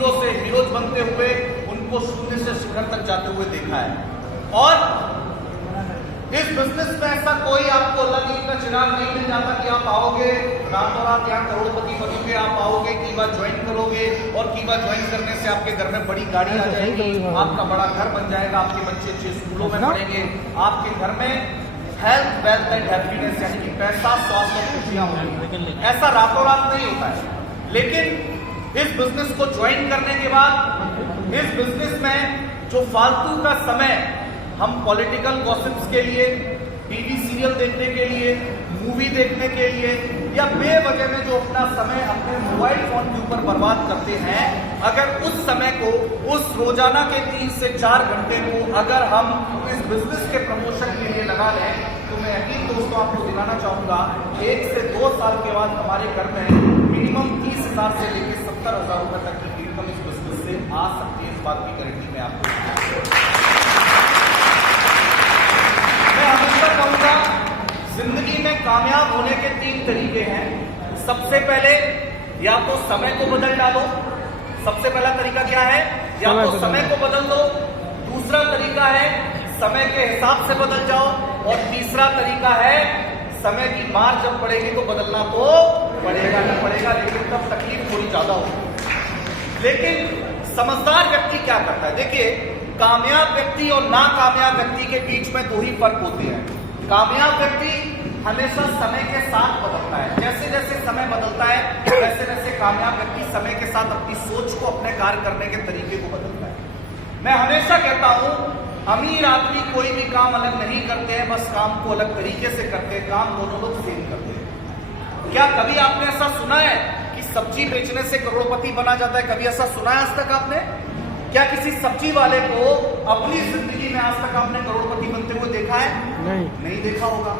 Zero से heroes बनते हुए उनको शून्य से शिखर तक जाते हुए देखा है। और इस बिजनेस में ऐसा कोई आपको अल्लाह की का चिराग नहीं मिल जाता कि आप आओगे रातों रात यहाँ करोड़पति बनोगे, आप आओगे कीवा ज्वाइन करोगे और कीवा ज्वाइन करने से आपके घर में बड़ी गाड़ी आ जाएगी, आपका बड़ा घर बन जाएगा, आपके बच्चे अच्छे स्कूलों में पढ़ेंगे, आपके घर में हेल्थ वेल्थ एंड हैप्पीनेस यानी कि पैसा स्वास्थ्य और खुशियां होंगी। ऐसा रातों रात नहीं होता है। लेकिन इस बिजनेस को ज्वाइन करने के बाद इस बिजनेस में जो फालतू का समय हम पॉलिटिकल गॉसिप्स के लिए, टीवी सीरियल देखने के लिए, मूवी देखने के लिए या बेवजह में जो अपना समय अपने मोबाइल फोन के ऊपर बर्बाद करते हैं, अगर उस समय को, उस रोजाना के 3 से 4 घंटे को अगर हम इस बिजनेस के प्रमोशन के लिए लगा लें तो मैं यकीन दोस्तों आपको दिलाना चाहूंगा 1 से 2 साल के बाद हमारे घर में मिनिमम 30,000 से लेकर 70,000 रुपए तक की इनकम इस बिजनेस से आ सकती है। इस बात की गारंटी मैं आपको कहूंगा। जिंदगी में कामयाब होने के 3 तरीके हैं। सबसे पहले या तो समय को बदल डालो। सबसे पहला तरीका क्या है? या तो समय को बदल दो। दूसरा तरीका है समय के हिसाब से बदल जाओ। और तीसरा तरीका है समय की मार जब पड़ेगी तो बदलना तो पड़ेगा ना पड़ेगा, लेकिन तब तकलीफ थोड़ी ज्यादा होगी। लेकिन समझदार व्यक्ति क्या करता है? देखिए, कामयाब व्यक्ति और नाकामयाब व्यक्ति के बीच में 2 ही फर्क होते हैं। कामयाब व्यक्ति हमेशा समय के साथ बदलता है। जैसे जैसे समय बदलता है वैसे वैसे कामयाब व्यक्ति समय के साथ अपनी सोच को, अपने कार्य करने के तरीके को बदलता है। मैं हमेशा कहता हूं, अमीर आदमी कोई भी काम अलग नहीं करते हैं, बस काम को अलग तरीके से करते हैं। काम दोनों लोग सेम करते हैं। क्या कभी आपने ऐसा सुना है कि सब्जी बेचने से करोड़पति बना जाता है? कभी ऐसा सुना है आज तक आपने? क्या किसी सब्जी वाले को अपनी जिंदगी में आज तक आपने करोड़पति बनते हुए देखा है? नहीं देखा होगा।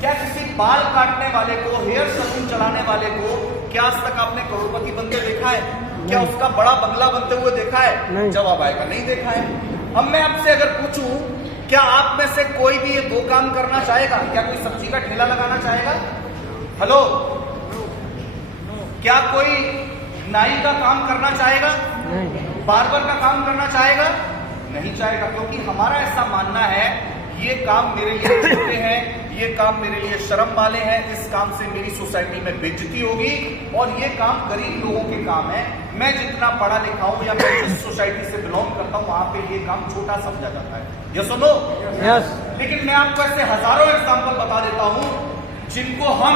क्या किसी बाल काटने वाले को, हेयर सलून चलाने वाले को क्या आज तक आपने करोड़पति बनते देखा है? क्या उसका बड़ा बंगला बनते हुए देखा है? जवाब आएगा नहीं देखा है। अब मैं आपसे अगर पूछूं, क्या आप में से कोई भी ये 2 काम करना चाहेगा? क्या कोई सब्जी का ठेला लगाना चाहेगा? हेलो, क्या कोई नाई का काम करना चाहेगा? बार्बर का काम करना चाहेगा? नहीं चाहेगा, क्योंकि हमारा ऐसा मानना है ये काम मेरे लिए छोटे हैं, ये काम मेरे लिए शर्म वाले हैं, इस काम से मेरी सोसाइटी में बेइज्जती होगी और ये काम गरीब लोगों के काम है। मैं जितना पढ़ा लिखा हूं या मैं जिस सोसाइटी से बिलोंग करता हूं वहां पे ये काम छोटा समझा जाता है। ये सुनो, लेकिन मैं आपको ऐसे हजारों एग्जाम्पल बता देता हूं जिनको हम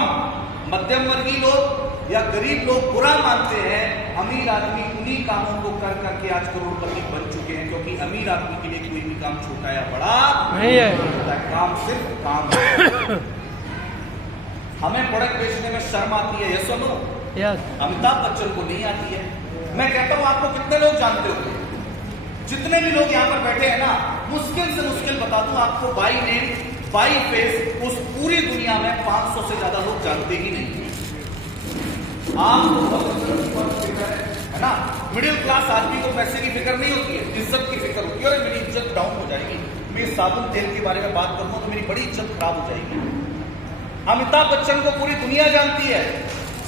मध्यम वर्गीय लोग या गरीब लोग बुरा मानते हैं। अमीर आदमी उन्हीं कामों को कर करके आज करोड़पति बन चुके हैं, क्योंकि अमीर आदमी के लिए कोई भी काम छोटा या बड़ा नहीं है। काम सिर्फ काम है। हमें प्रोडक्ट बेचने में शर्म आती है, ये सुनो, अमिताभ बच्चन को नहीं आती है। मैं कहता हूं, आपको कितने लोग जानते हो? जितने भी लोग यहाँ पर बैठे हैं ना, मुश्किल से मुश्किल बता दूं आपको, बाई नेम बाई फेस उस पूरी दुनिया में 500 से ज्यादा लोग जानते ही नहीं। आपको फिक्र है ना? मिडिल क्लास आदमी को पैसे की फिक्र नहीं होती है, इज्जत की फिक्र होती है। और मेरी इज्जत डाउन हो जाएगी, मैं साबुन तेल के बारे में बात करूंगा तो मेरी बड़ी इज्जत खराब हो जाएगी। अमिताभ बच्चन को पूरी दुनिया जानती है,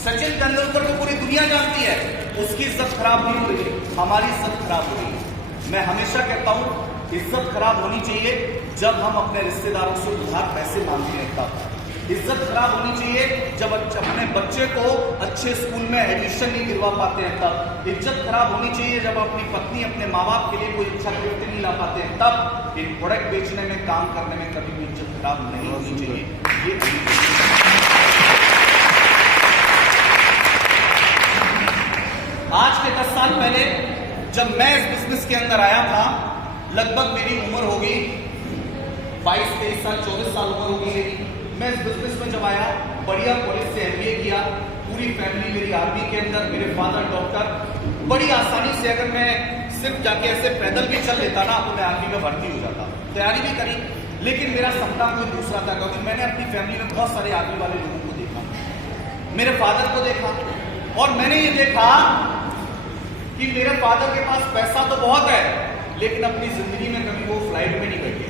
सचिन तेंदुलकर को पूरी दुनिया जानती है, उसकी इज्जत खराब नहीं हो रही, हमारी इज्जत खराब हो रही है। मैं हमेशा कहता हूं, इज्जत खराब होनी चाहिए जब हम अपने रिश्तेदारों से उधार पैसे मांगते हैं तब। इज्जत खराब होनी चाहिए जब अपने बच्चे को अच्छे स्कूल में एडमिशन नहीं दिलवा पाते हैं तब। इज्जत खराब होनी चाहिए जब अपनी पत्नी अपने माँ बाप के लिए कोई अच्छा गिफ्ट नहीं ला पाते हैं तब। एक प्रोडक्ट बेचने में, काम करने में कभी भी इज्जत खराब नहीं होनी चाहिए। ये आज के 10 साल पहले जब मैं इस बिजनेस के अंदर आया था, लगभग मेरी उम्र होगी 22-23 साल, 24 साल उम्र होगी मेरी। मैं इस बिजनेस में जब आया, बढ़िया कॉलेज से MBA किया, पूरी फैमिली मेरी आर्मी के अंदर, मेरे फादर डॉक्टर। बड़ी आसानी से अगर मैं सिर्फ जाके ऐसे पैदल भी चल लेता ना तो मैं आर्मी में भर्ती हो जाता। तैयारी भी करी, लेकिन मेरा सपना कोई दूसरा था, क्योंकि मैंने अपनी फैमिली में बहुत सारे आर्मी वाले लोगों को देखा, मेरे फादर को देखा और मैंने ये देखा कि मेरे फादर के पास पैसा तो बहुत है, लेकिन अपनी जिंदगी में कभी वो फ्लाइट में नहीं बैठे,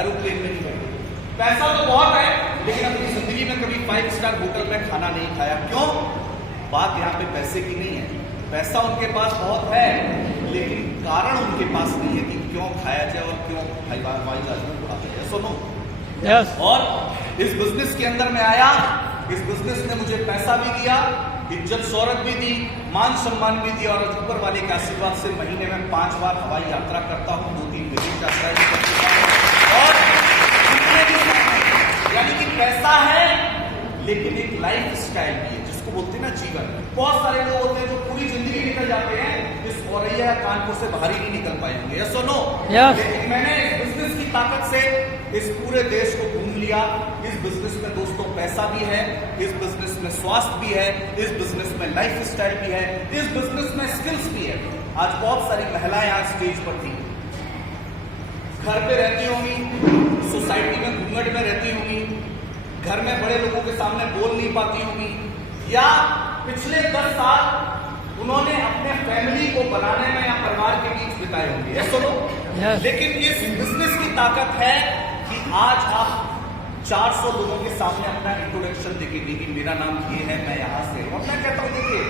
एरोप्लेन में नहीं बैठे। पैसा तो बहुत है, लेकिन अपनी जिंदगी में कभी 5 स्टार होटल में खाना नहीं खाया। क्यों? बात यहाँ पे पैसे की नहीं है, पैसा उनके पास बहुत है, लेकिन कारण उनके पास नहीं है कि क्यों खाया जाए और क्यों हवाई जहाज में उड़ाया जाए। सुनो, और इस बिजनेस के अंदर मैं आया, इस बिजनेस ने मुझे पैसा भी दिया, इज्जत शौहरत भी दी, मान सम्मान भी दिया, और ऊपर वाले के आशीर्वाद से महीने में 5 बार हवाई यात्रा करता हूँ, 2-3 विदेश यात्रा भी करता हूँ। और यानी कि पैसा है लेकिन एक लाइफ स्टाइल भी है, जिसको बोलते हैं ना जीवन। बहुत सारे लोग होते हैं जो पूरी जिंदगी निकल जाते हैं, इस औरैया कानपुर से बाहर ही नहीं निकल पाएंगे, यस और नो? लेकिन मैंने इस बिजनेस की ताकत से इस पूरे देश को घूम लिया। इस बिजनेस में दोस्तों पैसा भी है, इस बिजनेस में स्वास्थ्य भी है, इस बिजनेस में लाइफ स्टाइल भी है, इस बिजनेस में स्किल्स भी है। आज बहुत सारी महिलाएं यहाँ स्टेज पर थी, घर पे रहती होंगी, सोसाइटी में घूंघट में रहती होंगी, घर में बड़े लोगों के सामने बोल नहीं पाती होंगी, या पिछले 10 साल उन्होंने अपने फैमिली को बनाने में या परिवार के बीच बिताए होंगे, यस और नो? लेकिन इस बिजनेस की ताकत है कि आज आप 400 लोगों के सामने अपना इंट्रोडक्शन देखेंगे कि मेरा नाम ये है, मैं यहां से हूं। मैं कहता हूं देखिए,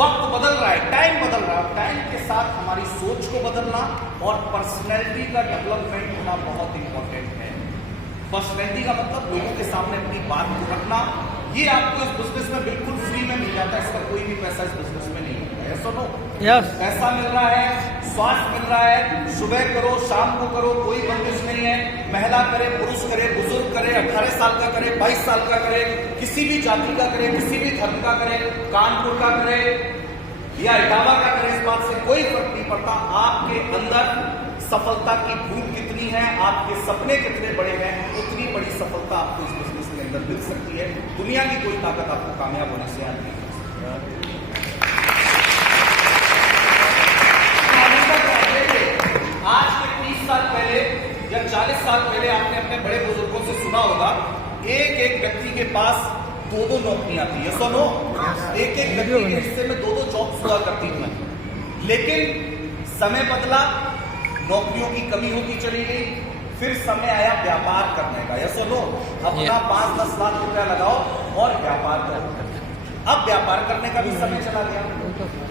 वक्त बदल रहा है, टाइम बदल रहा है, टाइम के साथ हमारी सोच को बदलना और पर्सनैलिटी का डेवलपमेंट होना बहुत इंपॉर्टेंट है। पर्सनैलिटी का मतलब लोगों के सामने अपनी बात को रखना, ये आपको इस बिजनेस में बिल्कुल फ्री में मिल जाता है, इसका कोई भी पैसा इस बिजनेस में नहीं होता है, सुनो। पैसा मिल रहा है, स्वास्थ्य मिल रहा है, सुबह करो शाम को करो, कोई बंदिश नहीं है, महिला करे पुरुष करे, बुजुर्ग करे, 18 साल का करे, 22 साल का करे, किसी भी जाति का करे, किसी भी धर्म का करे, कानपुर का करे या इटावा का करे, इस बात से कोई फर्क नहीं पड़ता। आपके अंदर सफलता की भूख कितनी है, आपके सपने कितने बड़े हैं, उतनी बड़ी सफलता आपको इस बिजनेस के अंदर मिल सकती है। दुनिया की कोई ताकत आपको कामयाब होने से याद नहीं। आज के 30 साल पहले या 40 साल पहले आपने अपने बड़े बुजुर्गों से सुना होगा, एक एक व्यक्ति के पास 2-2 नौकरियां थी, यस और नो? एक एक व्यक्ति के हिस्से में 2-2 जॉब्स हुआ करती थी। लेकिन समय बदला, नौकरियों की कमी होती चली गई, फिर समय आया व्यापार करने का, यस और नो? अपना 5-10 लाख रुपया लगाओ और व्यापार करो। अब व्यापार करने का भी समय चला गया।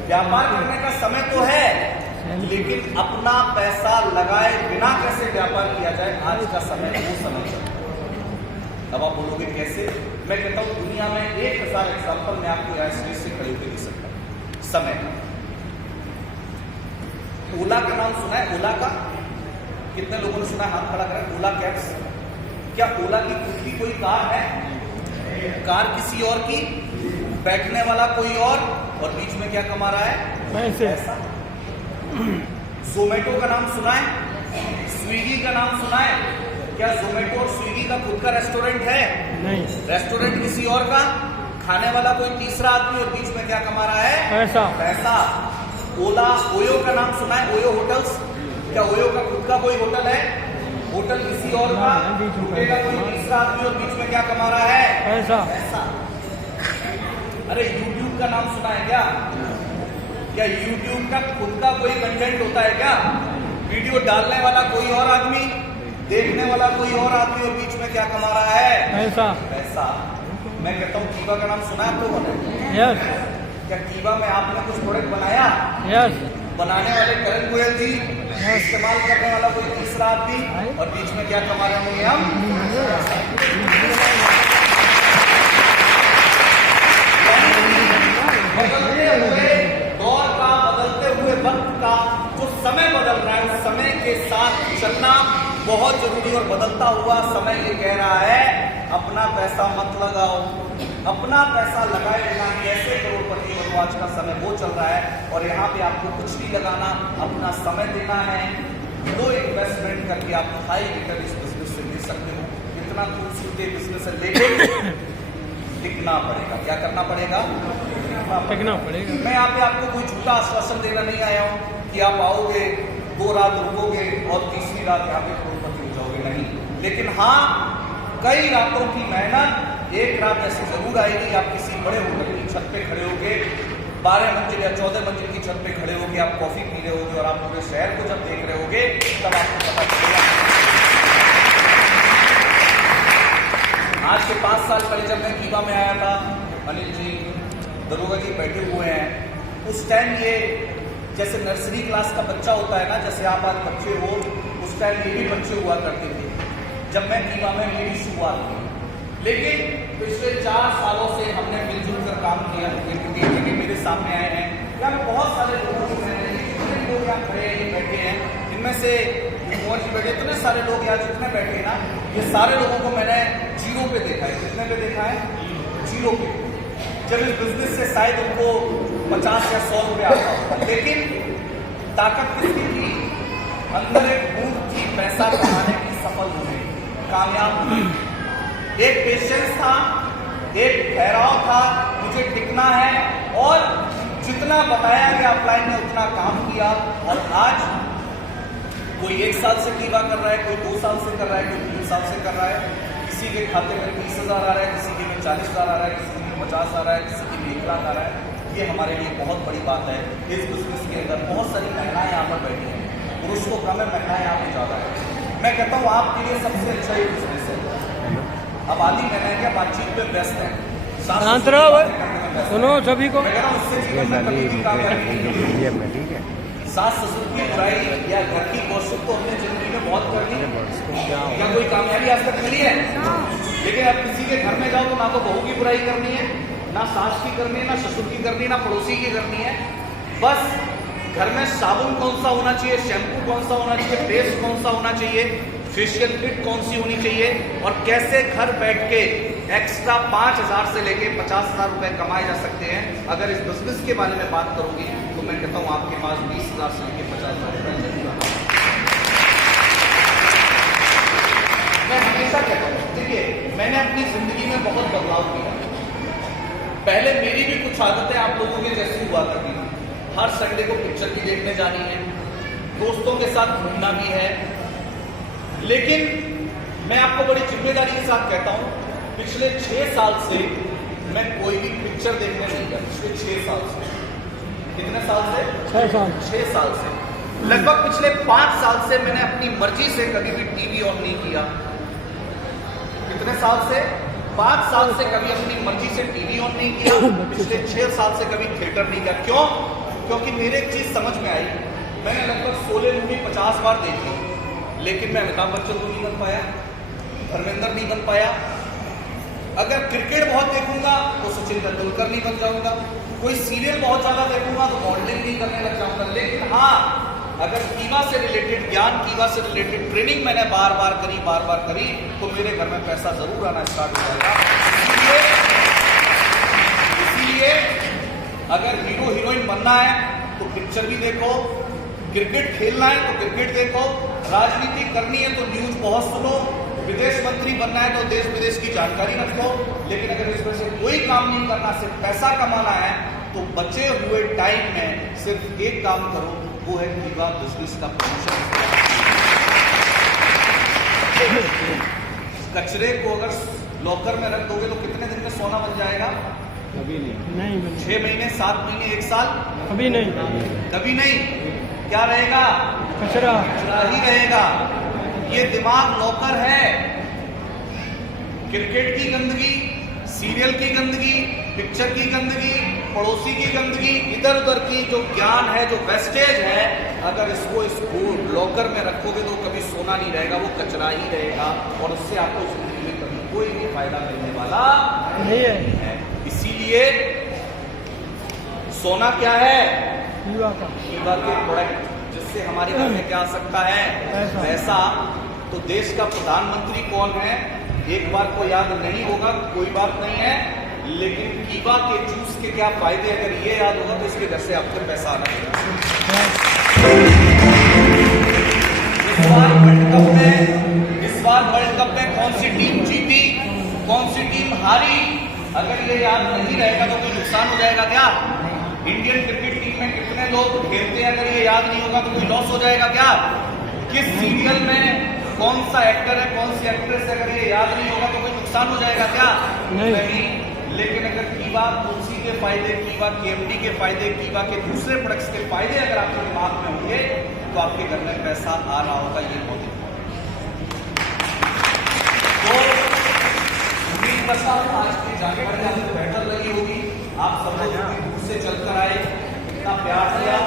व्यापार करने का समय तो है, लेकिन अपना पैसा लगाए बिना कैसे व्यापार किया जाए, आज का समय वो समय चल रहा है। अब आप बोलोगे कैसे? मैं कहता हूं दुनिया में 1000 एग्जाम्पल मैं आपको यहाँ स्टेज से खड़े होकर दे सकता हूं। समय, ओला का नाम सुना है? ओला का कितने लोगों ने सुना? हाथ खड़ा करें। ओला कैब्स, क्या ओला की खुद की कोई कार है? कार किसी और की, बैठने वाला कोई और बीच में क्या कमा रहा है? पैसा। जोमेटो का नाम सुना है? स्विगी का नाम सुना है? क्या जोमेटो और स्विगी का खुद का रेस्टोरेंट है? नहीं। रेस्टोरेंट किसी और का, खाने वाला कोई तीसरा आदमी, और बीच में क्या कमा रहा है? पैसा। ओला, ओयो का नाम सुना है? ओयो होटल्स, क्या ओयो का खुद का कोई होटल है? होटल किसी और का, होटल का कोई तीसरा आदमी, और बीच में क्या कमा रहा है? पैसा। अरे यूट्यूब का नाम सुना है क्या यूट्यूब का खुद का कोई कंटेंट होता है क्या? वीडियो डालने वाला कोई और आदमी, देखने वाला कोई और आदमी, और बीच में क्या कमा रहा है? पैसा। मैं कहता हूँ कीवा का नाम सुना है आप लोगों ने? क्या कीवा में आपने कुछ प्रोडक्ट बनाया? बनाने वाले करण गोयल जी, इस्तेमाल करने वाला कोई तीसरा आदमी, और बीच में क्या कमा रहे होंगे हम? बदलते हुए दौर का, बदलते हुए वक्त का जो समय बदल रहा है, उस समय के साथ चलना बहुत जरूरी। और बदलता हुआ समय ये कह रहा है, अपना पैसा मत लगाओ, अपना पैसा लगाए बिना कैसे करोड़पति बनो, आज का समय वो चल रहा है। और यहाँ पे आपको कुछ नहीं लगाना, अपना समय देना है। लो इन्वेस्टमेंट करके आप हाई रिटर्न इस बिजनेस से ले सकते हो। इतना खूबसूरत बिजनेस है, लेकिन टिकना पड़ेगा। क्या करना पड़ेगा? टिकना पड़ेगा। मैं यहाँ पे आपको कोई झूठा आश्वासन देना नहीं आया हूँ कि आप आओगे, 2 रात रुकोगे और तीसरी रात यहाँ पे करोड़पति हो जाओगे, नहीं। लेकिन हाँ, कई रातों की मेहनत, एक रात ऐसी जरूर आएगी, आप किसी बड़े होटल की छत पे खड़े होगे, 12 मंजिल या 14 मंजिल की छत पे खड़े होगे, आप कॉफी पी रहे होगे, और आप पूरे शहर को जब देख रहे होगे, तब आपको पता चलेगा। आज से 5 साल पहले जब मैं कीवा में आया था, अनिल जी, दरोगा जी बैठे हुए हैं, उस टाइम ये जैसे नर्सरी क्लास का बच्चा होता है ना, जैसे आप आज बच्चे हो, उस टाइम ये भी बच्चे हुआ करते थे जब मैं कीवा में मेरी शुरुआत की। लेकिन पिछले 4 सालों से हमने मिलजुल कर काम किया। ये मेरे सामने आए हैं, यहाँ में बहुत सारे लोगों को मैंने, जितने लोग यहाँ खड़े हैं, बैठे हैं, इनमें से कुंवर जी बैठे, इतने सारे लोग यहाँ जितने बैठे हैं ना, ये सारे लोगों को मैंने जीरो पे देखा है। कितने पे देखा है? जीरो पे। जब इस बिजनेस से शायद उनको 50 या 100 रुपये आता होगा, लेकिन ताकत किसकी थी? अंदर एक भूख थी पैसा कमाने की, सफल हुए, कामयाब हुए। एक पेशेंस था, एक ठहराव था, मुझे टिकना है, और जितना बताया गया अपलाइन में उतना काम किया। और आज कोई 1 साल से कीवा कर रहा है, कोई 2 साल से कर रहा है, कोई 3 साल से कर रहा है। किसी के खाते में 20,000 आ रहा है, किसी के में 40,000 आ रहा है, किसी के में 50 आ रहा है, किसी के में 1 लाख आ रहा है। ये हमारे लिए बहुत बड़ी बात है। इस बिजनेस के अंदर बहुत सारी महिलाएं यहाँ पर बैठी हैं, पुरुष को कम है, महिलाएं यहाँ पर ज़्यादा है। मैं कहता हूँ आपके लिए सबसे अच्छा ये बिजनेस है। अब आदि मैंने क्या बातचीत में व्यस्त है, सुनो सभी को, मैं कह रहा हूँ उससे जीवन में कभी भी काम है। सास ससुर की बुराई या घर की गॉसिप तो अपने जिंदगी में बहुत कर ली, क्या कोई कामयाबी आज तक मिली है? लेकिन अब किसी के घर में जाओ तो ना तो बहू की बुराई करनी है, ना सास की करनी है, ना ससुर की करनी है, ना पड़ोसी की करनी है। बस घर में साबुन कौन सा होना चाहिए, शैम्पू कौन सा होना चाहिए, पेस्ट कौन सा होना चाहिए, फेशियल किट कौन सी होनी चाहिए, और कैसे घर बैठ के एक्स्ट्रा 5,000 से लेके 50,000 रुपए कमाए जा सकते हैं। अगर इस बिजनेस के बारे में बात करोगी तो मैं कहता हूं आपके पास 20,000 से लेके 50,000 रुपए जरूर आना। मैं हमेशा कहता हूं, देखिए मैंने अपनी जिंदगी में बहुत बदलाव किया। पहले मेरी भी कुछ आदतें आप लोगों के जैसी हुआ करती थी। हर संडे को पिक्चर भी देखने जानी है, दोस्तों के साथ घूमना भी है। लेकिन मैं आपको बड़ी जिम्मेदारी के साथ कहता हूं, पिछले 6 साल से मैं कोई भी पिक्चर देखने नहीं गया। पिछले 6 साल से, कितने साल से? 6 साल से। लगभग पिछले 5 साल से मैंने अपनी मर्जी से कभी भी टीवी ऑन नहीं किया। कितने साल से? 5 साल से कभी अपनी मर्जी से टीवी ऑन नहीं किया। पिछले 6 साल से कभी थिएटर नहीं किया। क्यों? क्योंकि मेरे एक चीज समझ में आई, मैंने लगभग 16 मूवी 50 बार देखी, लेकिन मैं अमिताभ बच्चन को नहीं बन पाया, धर्मेंद्र नहीं बन पाया। अगर क्रिकेट बहुत देखूंगा तो सचिन तेंदुलकर नहीं बन जाऊंगा, कोई सीरियल बहुत ज्यादा देखूंगा तो मॉडलिंग नहीं करने लग जाऊंगा। लेकिन हाँ, अगर कीवा से रिलेटेड ज्ञान, कीवा से रिलेटेड ट्रेनिंग मैंने बार बार करी तो मेरे घर में पैसा जरूर आना स्टार्ट हो जाएगा। इसीलिए अगर हीरो हीरोइन बनना है तो पिक्चर भी देखो, क्रिकेट खेलना है तो क्रिकेट देखो, राजनीति करनी है तो न्यूज बहुत सुनो, विदेश मंत्री बनना है तो देश विदेश की जानकारी रखो। लेकिन अगर इसमें से कोई काम नहीं करना, सिर्फ पैसा कमाना है, तो बचे हुए टाइम में सिर्फ एक काम करो, वो है कीवा बिजनेस का प्रमोशन। कचरे को अगर लॉकर में रख दोगे तो कितने दिन में सोना बन जाएगा? कभी नहीं। 6 महीने, 7 महीने, 1 साल? कभी नहीं। कभी नहीं। क्या रहेगा? कचरा ही रहेगा। ये दिमाग लॉकर है। क्रिकेट की गंदगी, सीरियल की गंदगी, पिक्चर की गंदगी, पड़ोसी की गंदगी, इधर उधर की जो ज्ञान है, जो वेस्टेज है, अगर इसको लॉकर में रखोगे तो कभी सोना नहीं रहेगा, वो कचरा ही रहेगा, और उससे आपको जिंदगी में कभी कोई भी फायदा मिलने वाला नहीं है। इसीलिए सोना क्या है? कीवा के प्रोडक्ट, जिससे हमारे घर में क्या आ सकता है? पैसा। तो देश का प्रधानमंत्री कौन है? एक बार को याद नहीं होगा, कोई बात नहीं है, लेकिन कीवा के जूस के क्या फायदे, अगर ये याद होगा तो इसके घर से आपको पैसा आना चाहिए। इस बार वर्ल्ड कप में कौन सी टीम जीती, कौन सी टीम हारी, अगर ये याद नहीं रहेगा तो कोई नुकसान हो जाएगा क्या? इंडियन क्रिकेट टीम में कितने लोग खेलते हैं, अगर ये याद नहीं होगा तो कोई लॉस हो जाएगा क्या? किस सीरियल में कौन सा एक्टर है, कौन सी एक्ट्रेस है, अगर ये याद नहीं होगा तो कोई नुकसान हो जाएगा क्या? नहीं। लेकिन अगर कीवा तुलसी के फायदे, कीवा केएमडी के फायदे, कीवा के दूसरे प्रोडक्ट्स के फायदे अगर आपके दिमाग में होंगे तो आपके घर में पैसा आ रहा होगा। ये बहुत तो उम्मीद करता हूं आज की जानकारी आपको बेहतर लगी होगी। आप सब लोग दूर से चलकर आए, इतना प्यार दिया,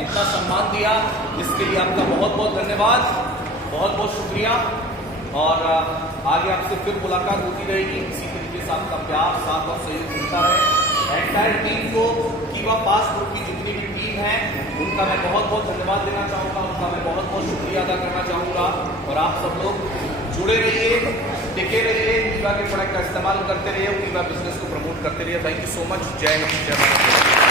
इतना सम्मान दिया, इसके लिए आपका बहुत बहुत धन्यवाद, बहुत बहुत शुक्रिया। और आगे आपसे फिर मुलाकात होती रहेगी, इसी तरीके से आपका प्यार, साथ और सहयोग मिलता रहे। एंटायर टीम को कीवा फास्ट फूड की जितनी भी टीम है उनका मैं बहुत बहुत धन्यवाद देना चाहूँगा, उनका मैं बहुत बहुत शुक्रिया अदा करना चाहूँगा। और आप सब लोग जुड़े रहिए, टिके रहिए, कीवा के प्रोडक्ट का इस्तेमाल करते रहिए, कीवा बिजनेस को प्रमोट करते रहिए। Thank you so much. जय हिंद, जय भारत।